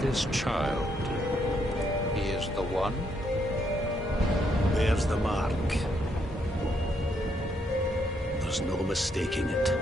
This child, he is the one? Bears the mark. There's no mistaking it.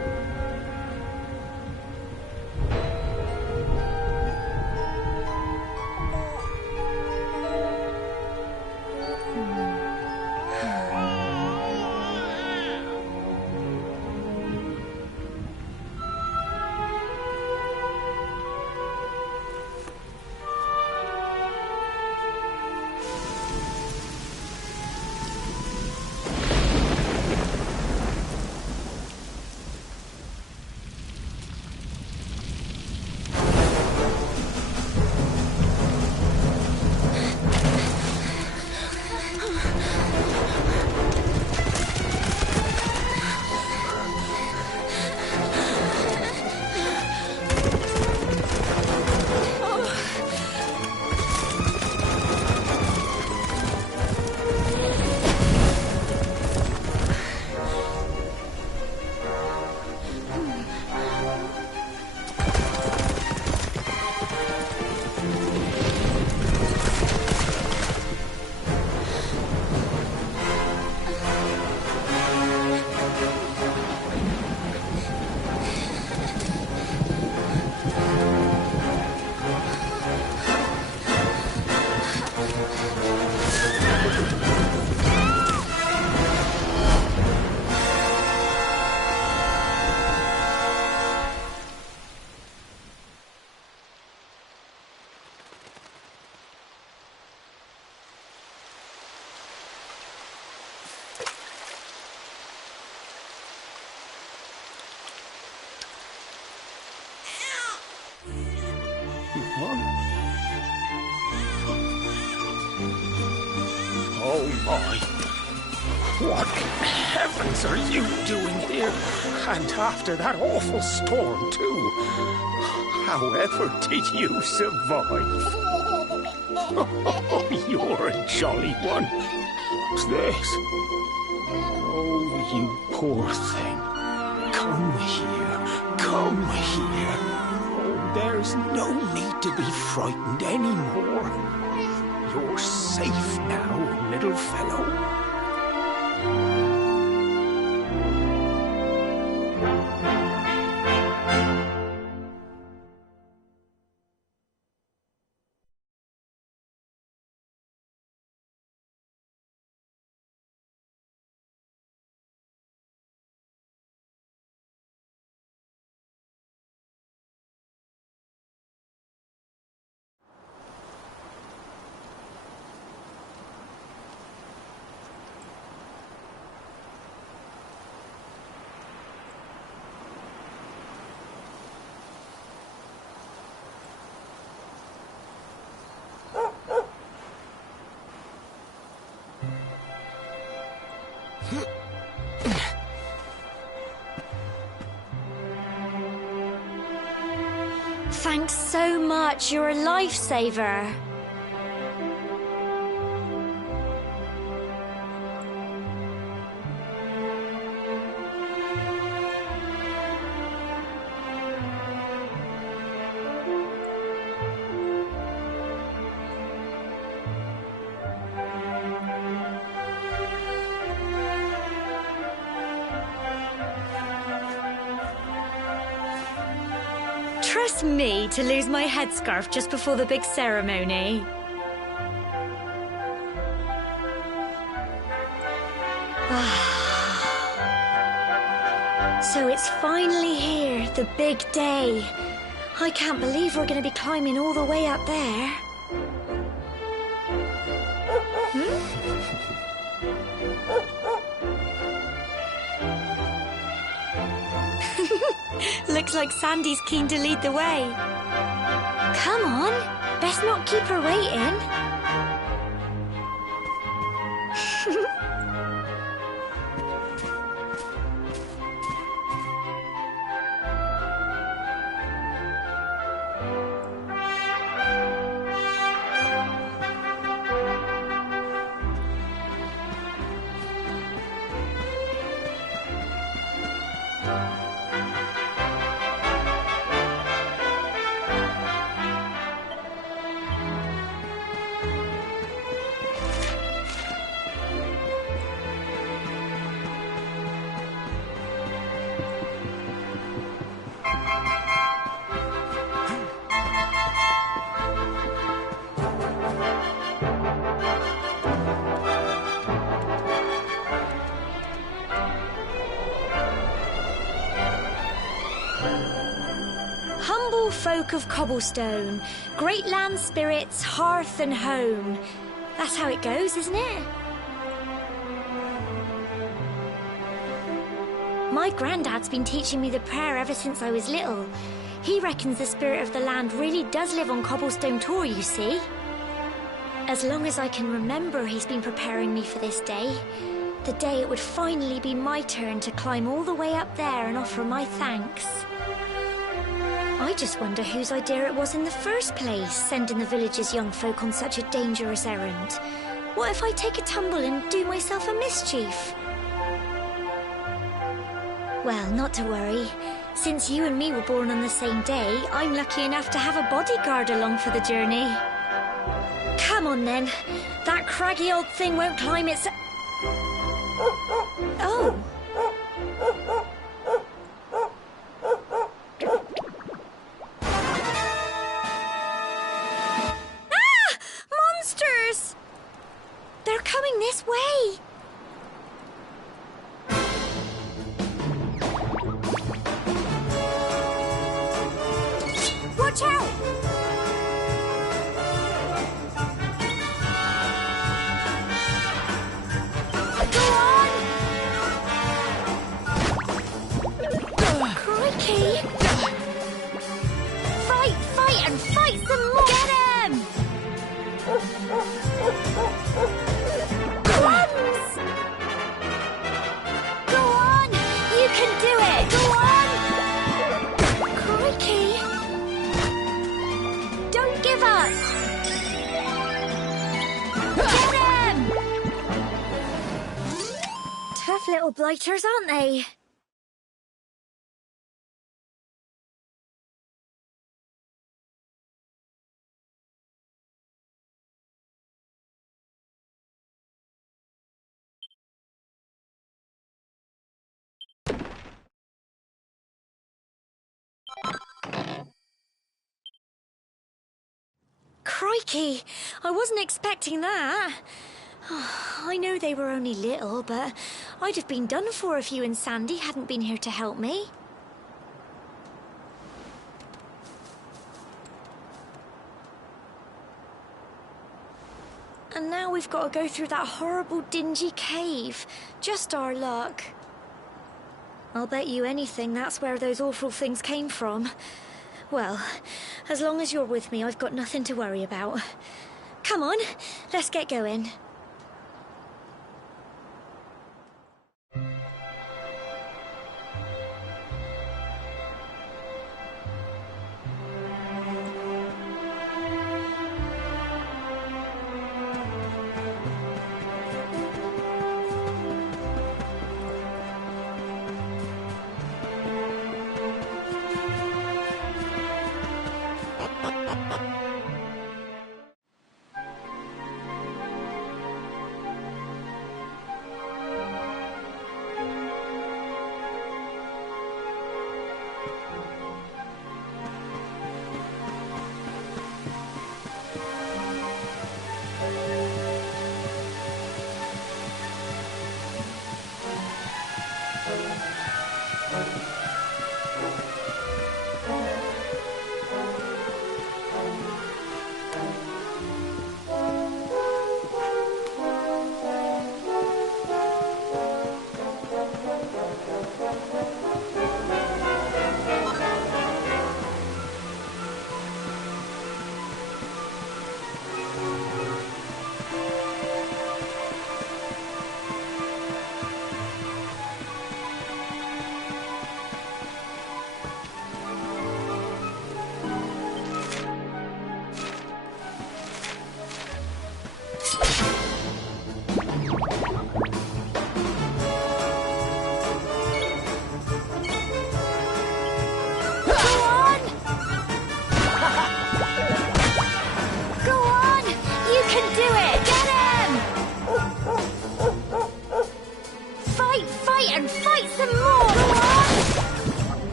Oh my! What in heavens are you doing here? And after that awful storm, too. However did you survive? Oh, you're a jolly one. What's this? Oh, you poor thing. Come here. Come here. Oh, there's no need to be frightened anymore. You're safe now, little fellow. Thanks so much. You're a lifesaver. Trust me to lose my headscarf just before the big ceremony. So it's finally here, the big day. I can't believe we're going to be climbing all the way up there. Looks like Sandy's keen to lead the way. Come on, best not keep her waiting. folk of Cobblestone, great land spirits, hearth and home. That's how it goes, isn't it? My granddad's been teaching me the prayer ever since I was little. He reckons the spirit of the land really does live on Cobblestone Tor, you see. As long as I can remember, he's been preparing me for this day. The day it would finally be my turn to climb all the way up there and offer my thanks. I just wonder whose idea it was in the first place, sending the village's young folk on such a dangerous errand. What if I take a tumble and do myself a mischief? Well, not to worry. Since you and me were born on the same day, I'm lucky enough to have a bodyguard along for the journey. Come on then. That craggy old thing won't climb its... Oh. Ah! Monsters! They're coming this way. Watch out! Go on! Crikey! Fight, and fight some more! Get him! Crumbs! Go on! You can do it! Go on! Crikey! Don't give up! Get him! Tough little blighters, aren't they? Crikey, I wasn't expecting that. I know they were only little, but I'd have been done for if you and Sandy hadn't been here to help me. And now we've got to go through that horrible dingy cave. Just our luck. I'll bet you anything that's where those awful things came from. Well, as long as you're with me, I've got nothing to worry about. Come on, let's get going.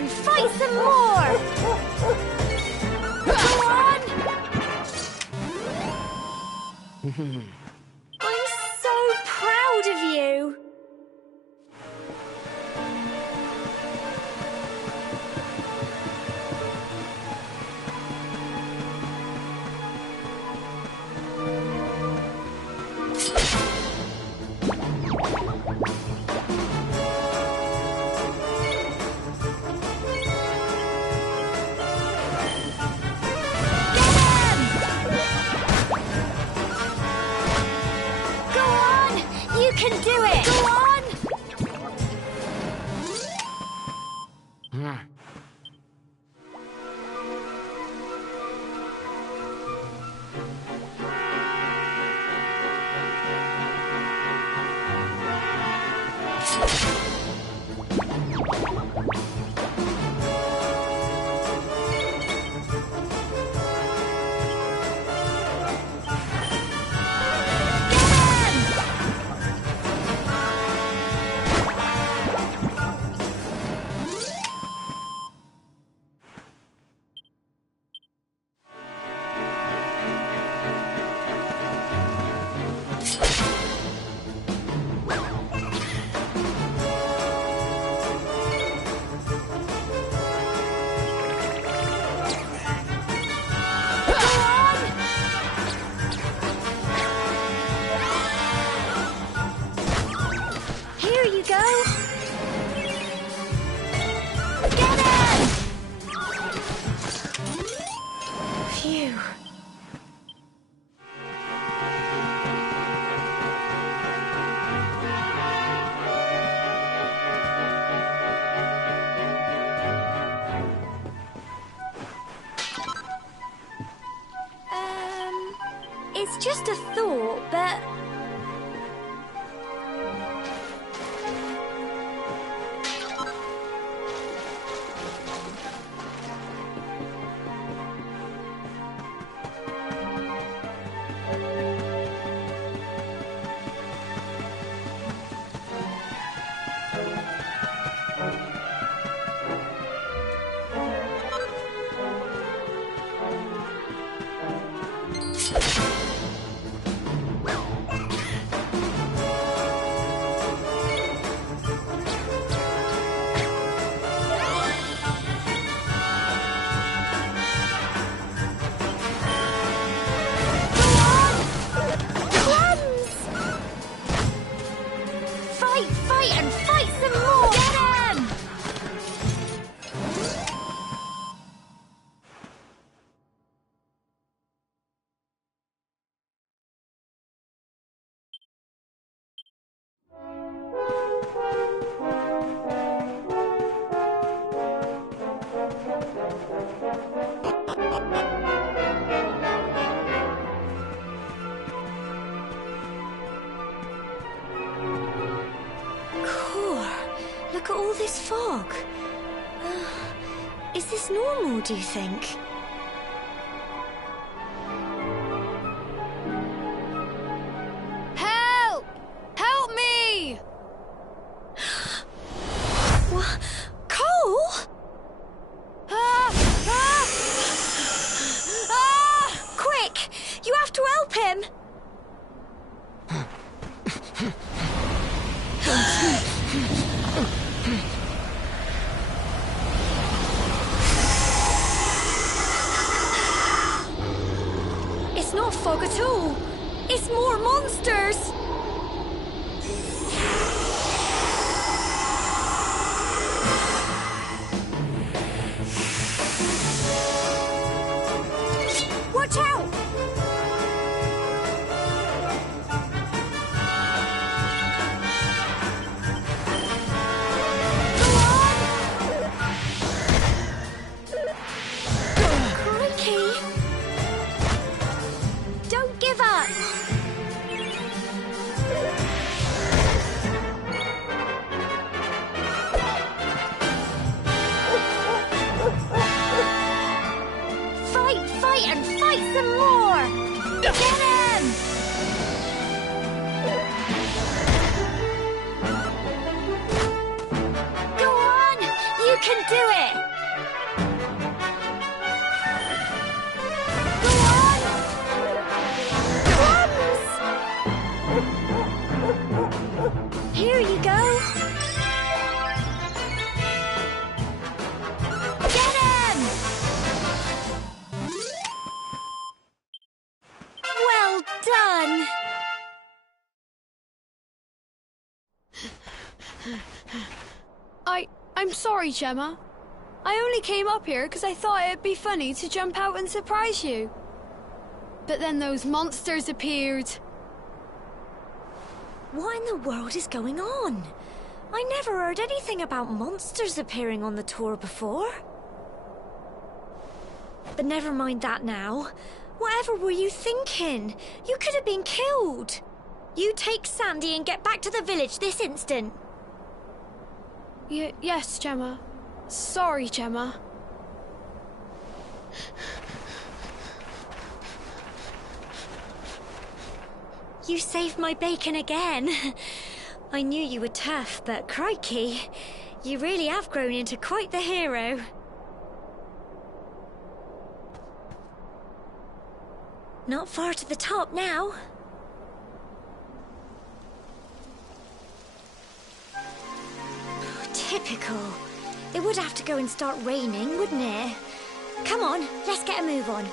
and fight some more! Go on! I'm so proud of you! You can do it! Go on! It's just a thought, but... Fight and fight some more! Get him! Look at all this fog. Is this normal, do you think? Help! Help me! What? Cole? Quick! You have to help him! It's not fog at all. It's more monsters. Watch out! Crikey! Don't give up! can do it! Go on! Crumbs! Here you go! Get him! Well done! I'm sorry, Gemma. I only came up here because I thought it'd be funny to jump out and surprise you. But then those monsters appeared. What in the world is going on? I never heard anything about monsters appearing on the tour before. But never mind that now. Whatever were you thinking? You could have been killed. You take Sandy and get back to the village this instant. Yes, Gemma. Sorry, Gemma. You saved my bacon again. I knew you were tough, but crikey, you really have grown into quite the hero. Not far to the top now. Typical. It would have to go and start raining, wouldn't it? Come on, let's get a move on.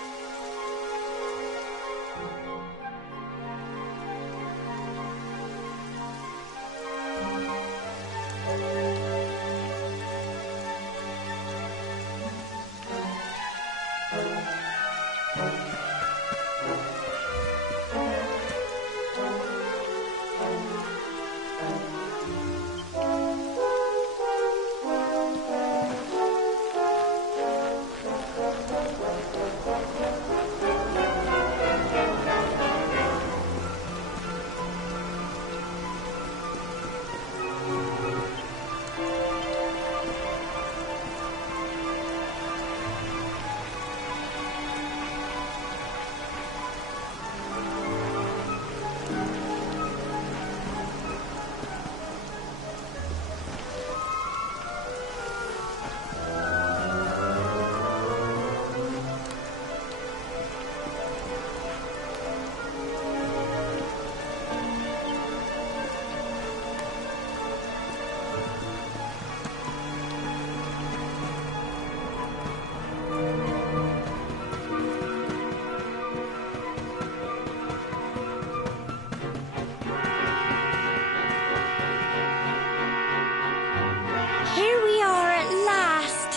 Here we are at last.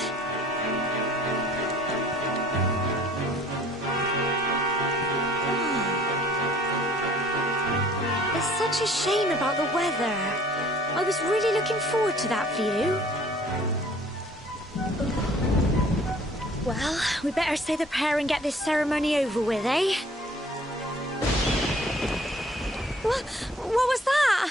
It's such a shame about the weather. I was really looking forward to that view. Well, we better say the prayer and get this ceremony over with, eh? What was that?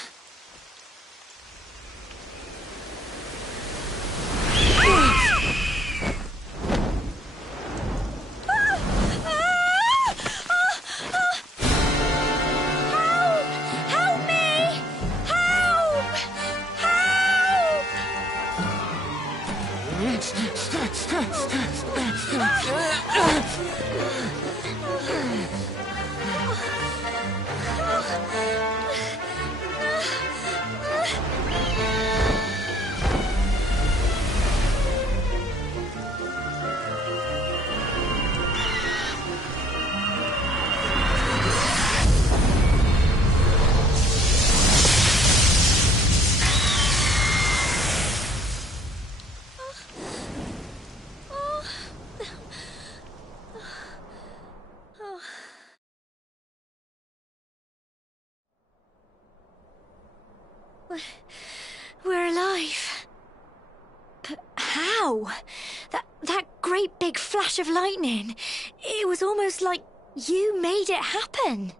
Help me! Help! Help! We're alive. But how? That great big flash of lightning. It was almost like you made it happen.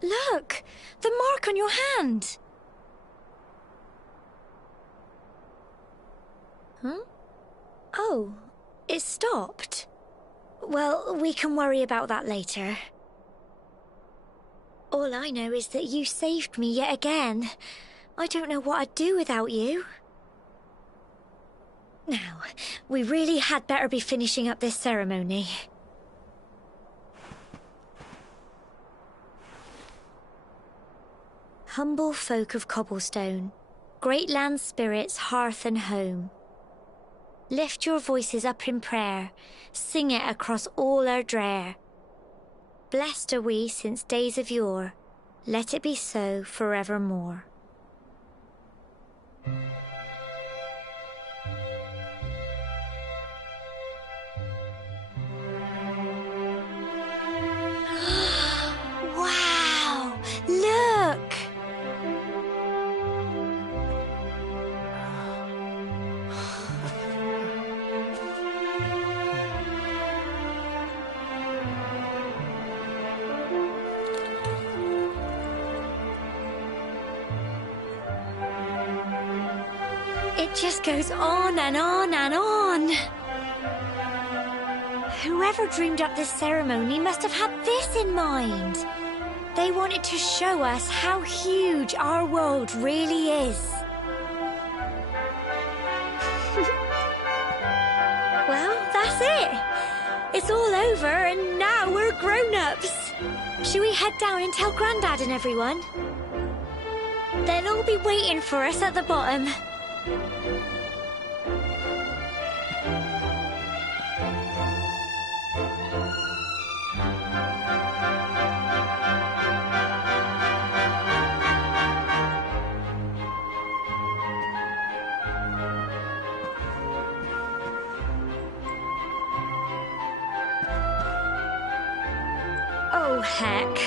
Look! The mark on your hand! Huh? Oh, it stopped. Well, we can worry about that later. All I know is that you saved me yet again. I don't know what I'd do without you. Now, we really had better be finishing up this ceremony. Humble folk of Cobblestone, great land spirits, hearth and home. Lift your voices up in prayer, sing it across all our drear. Blessed are we since days of yore, let it be so forevermore. Wow! Look! It just goes on and on and on. Whoever dreamed up this ceremony must have had this in mind. They wanted to show us how huge our world really is. Well, that's it. It's all over and now we're grown-ups. Should we head down and tell Grandad and everyone? They'll all be waiting for us at the bottom. Oh, heck.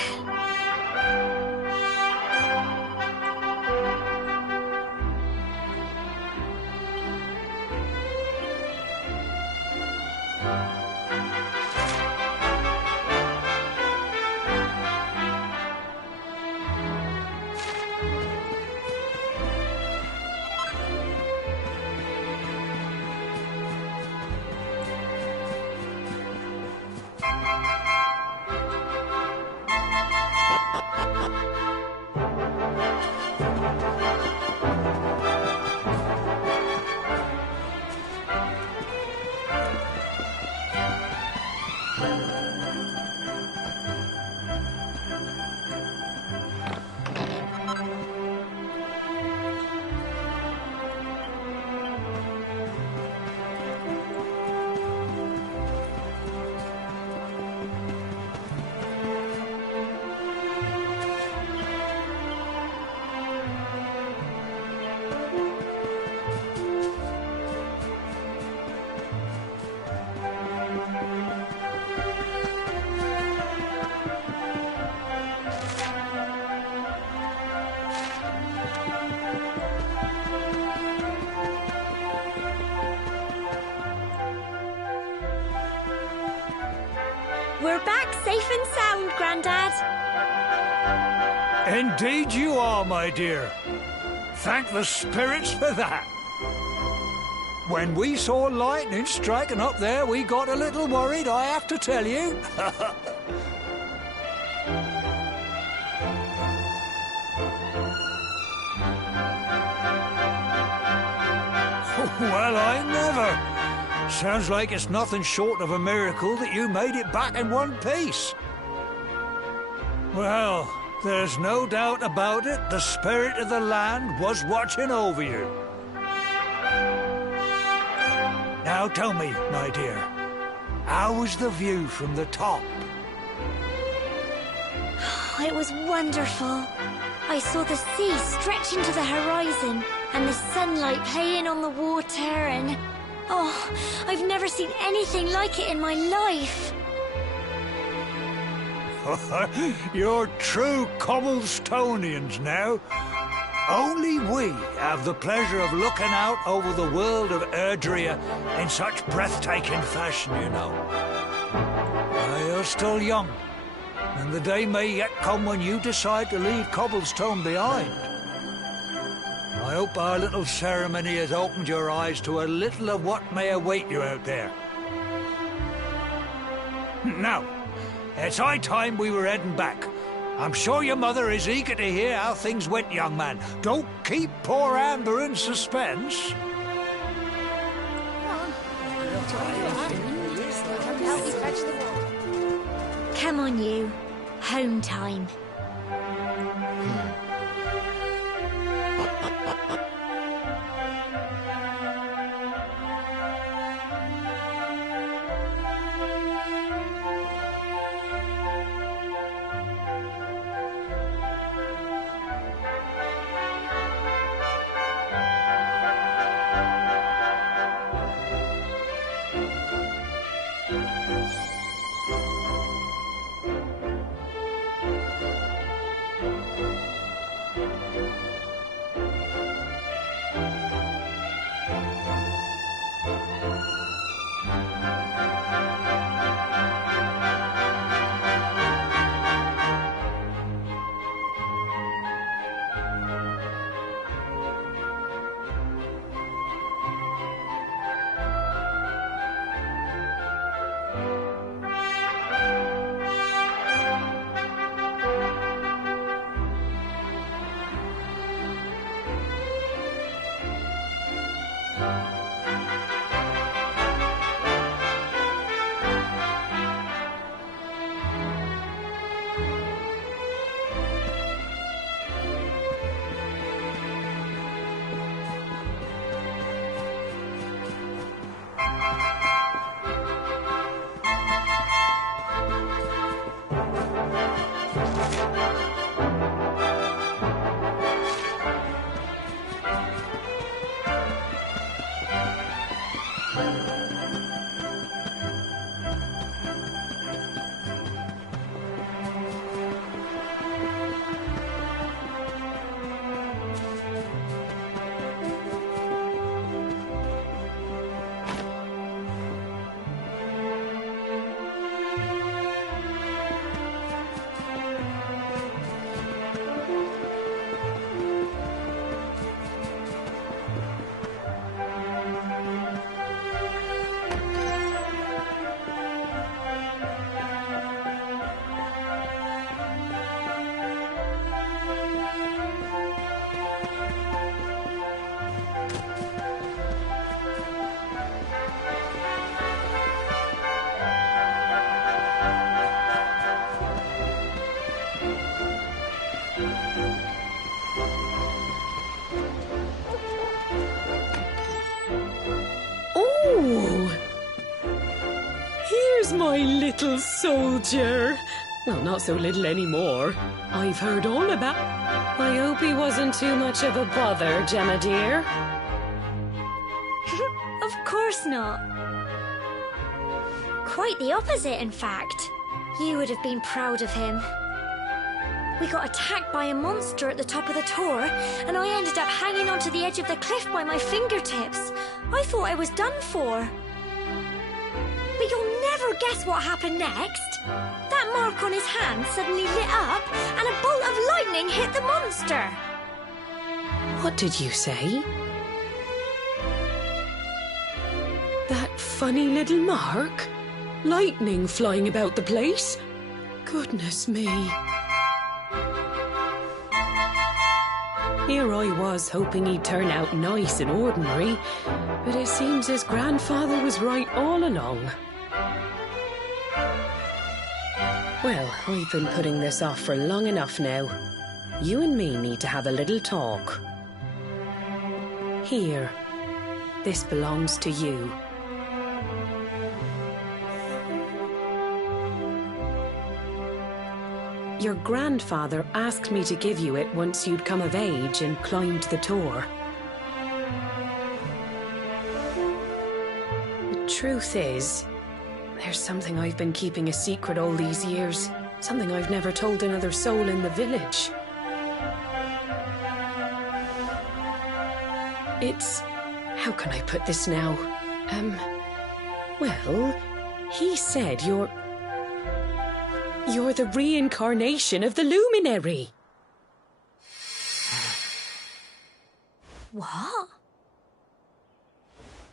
We're back safe and sound, Grandad. Indeed you are, my dear. Thank the spirits for that. When we saw lightning striking up there, we got a little worried, I have to tell you. Well, I never. Sounds like it's nothing short of a miracle that you made it back in one piece. Well, there's no doubt about it, the spirit of the land was watching over you. Now tell me, my dear, how was the view from the top? It was wonderful. I saw the sea stretch into the horizon and the sunlight playing on the water and... Oh, I've never seen anything like it in my life. You're true Cobblestonians now. Only we have the pleasure of looking out over the world of Erdrea in such breathtaking fashion, you know. You're still young, and the day may yet come when you decide to leave Cobblestone behind. I hope our little ceremony has opened your eyes to a little of what may await you out there. Now, it's high time we were heading back. I'm sure your mother is eager to hear how things went, young man. Don't keep poor Amber in suspense. Come on, you. Home time. My little soldier. Well, not so little anymore. I've heard all about... I hope he wasn't too much of a bother, Gemma dear. Of course not. Quite the opposite, in fact. You would have been proud of him. We got attacked by a monster at the top of the tor, and I ended up hanging onto the edge of the cliff by my fingertips. I thought I was done for. But you'll never guess what happened next. That mark on his hand suddenly lit up, and a bolt of lightning hit the monster. What did you say? That funny little mark? Lightning flying about the place? Goodness me. Here I was hoping he'd turn out nice and ordinary, but it seems his grandfather was right all along. Well, I've been putting this off for long enough now. You and me need to have a little talk. Here, this belongs to you. Your grandfather asked me to give you it once you'd come of age and climbed the tor. The truth is, there's something I've been keeping a secret all these years. Something I've never told another soul in the village. It's... how can I put this now? Well, he said you're the reincarnation of the Luminary. What?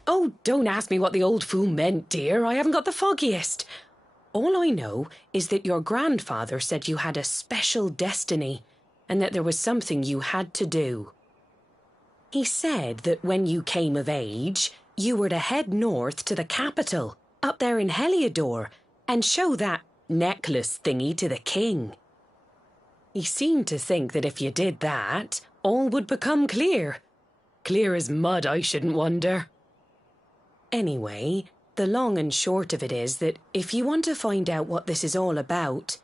Oh, don't ask me what the old fool meant, dear. I haven't got the foggiest. All I know is that your grandfather said you had a special destiny and that there was something you had to do. He said that when you came of age, you were to head north to the capital, up there in Heliodor, and show that necklace thingy to the king. He seemed to think that if you did that, all would become clear. Clear as mud, I shouldn't wonder. Anyway, the long and short of it is that if you want to find out what this is all about,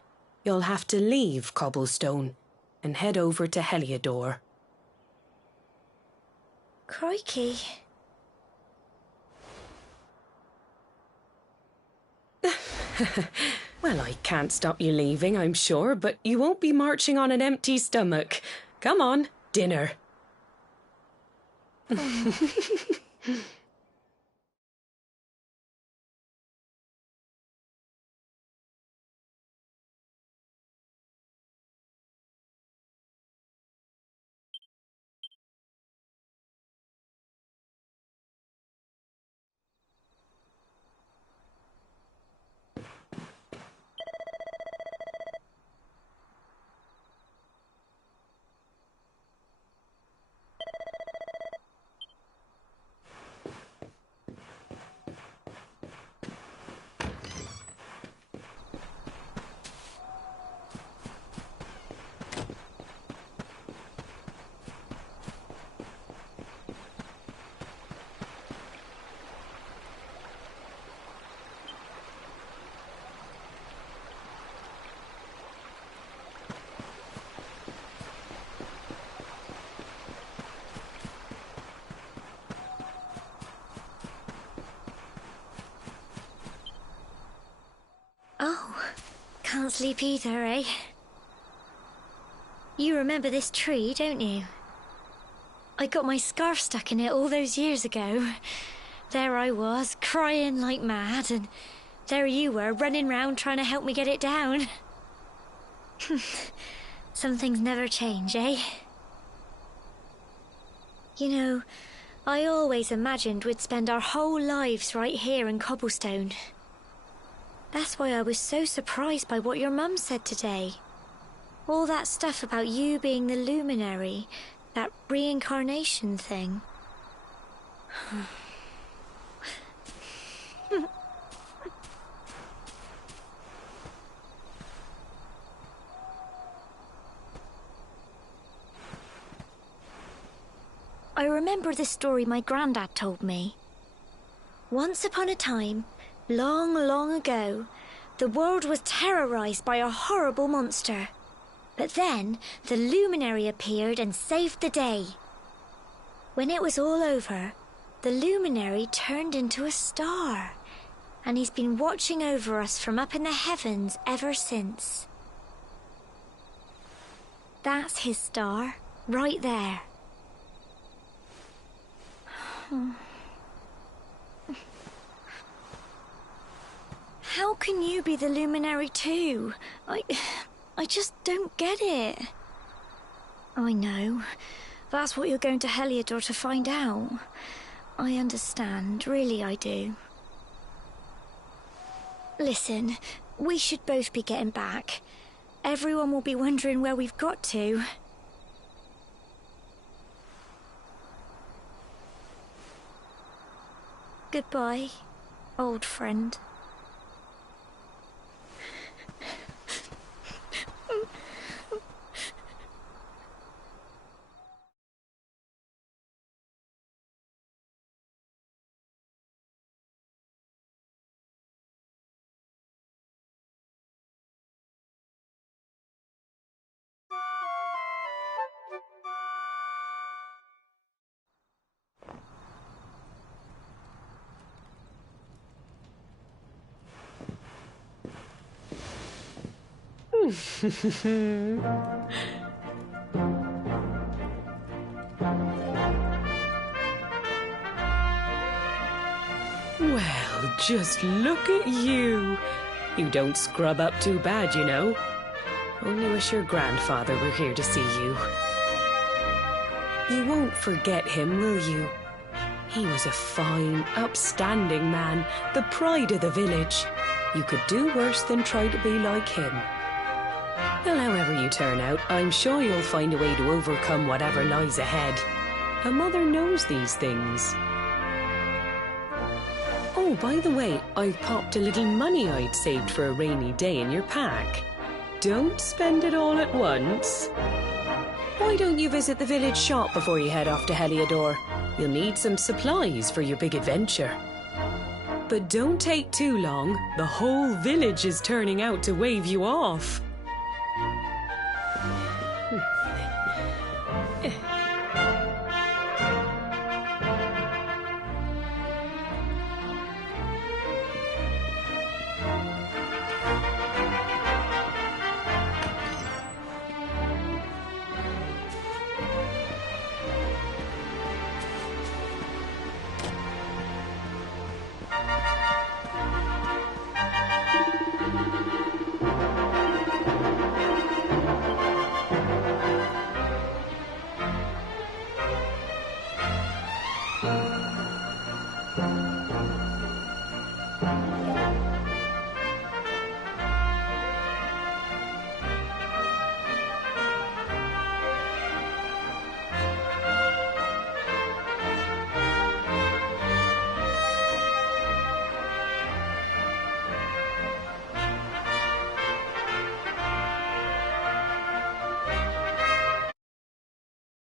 you'll have to leave Cobblestone and head over to Heliodor. Crikey. Well, I can't stop you leaving, I'm sure, but you won't be marching on an empty stomach. Come on, dinner. Oh, can't sleep either, eh? You remember this tree, don't you? I got my scarf stuck in it all those years ago. There I was, crying like mad, and there you were, running round trying to help me get it down. Some things never change, eh? You know, I always imagined we'd spend our whole lives right here in Cobblestone. That's why I was so surprised by what your mum said today. All that stuff about you being the luminary, that reincarnation thing. I remember the story my granddad told me. Once upon a time, long, long ago, the world was terrorized by a horrible monster. But then, the luminary appeared and saved the day. When it was all over, the luminary turned into a star. And he's been watching over us from up in the heavens ever since. That's his star, right there. How can you be the luminary too? I just don't get it. I know. That's what you're going to Heliodor to find out. I understand, really I do. Listen, we should both be getting back. Everyone will be wondering where we've got to. Goodbye, old friend. Well, just look at you. You don't scrub up too bad, you know. Only wish your grandfather were here to see you. You won't forget him, will you? He was a fine, upstanding man, the pride of the village. You could do worse than try to be like him. Well, however you turn out, I'm sure you'll find a way to overcome whatever lies ahead. A mother knows these things. Oh, by the way, I've popped a little money I'd saved for a rainy day in your pack. Don't spend it all at once. Why don't you visit the village shop before you head off to Heliodor? You'll need some supplies for your big adventure. But don't take too long. The whole village is turning out to wave you off.